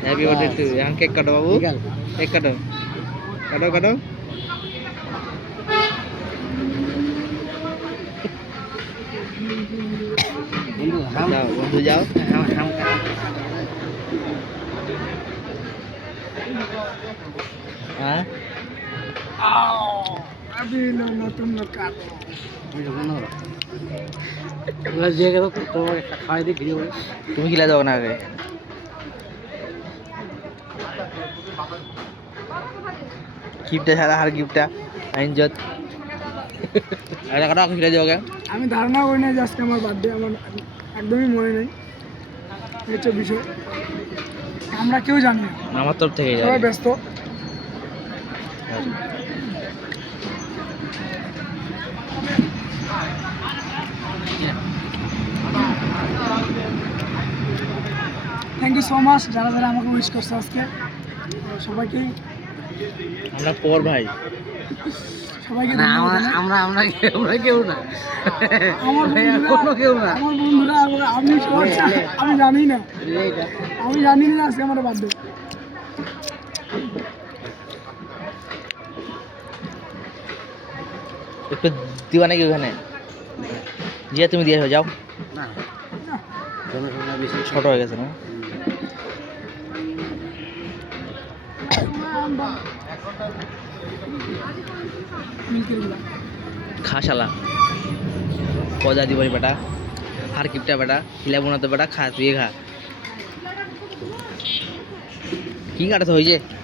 happy birthday to यहाँ cake काटो बाबू cake काटो काटो काटो जाओ बंधु जाओ हाँ अभी लो तुम लोग काटो তুমি খিলা যাও না আগে গিফটটা ছাড়া আর গিফটটা আইনজত আরে কাটা খিলা যাও আগে আমি ধারণা করি না যে আজকে আমার বার্থডে আমার একদমই মনে নেই এই হচ্ছে বিষয় আমরা কেউ জানি না আমার তরফ থেকে সবাই ব্যস্ত থ্যাংক ইউ সো মাচ যারা যারা আমাকে উইশ করছে আজকে সবাইকেই আমরা পর ভাই সবাইকে আমরা কেউ না আমার বন্ধুরা আমি জানি না আজকে আমার বার্থডে একটু দিবা নাকি ওখানে যে তুমি দিয়ে যাও না ছোট হয়ে গেছে না खा शाला पौधा दी बड़ी बेटा हर किप्टा बेटा खिला बुना तो बेटा खा तू ये खा की काटा तो होई जे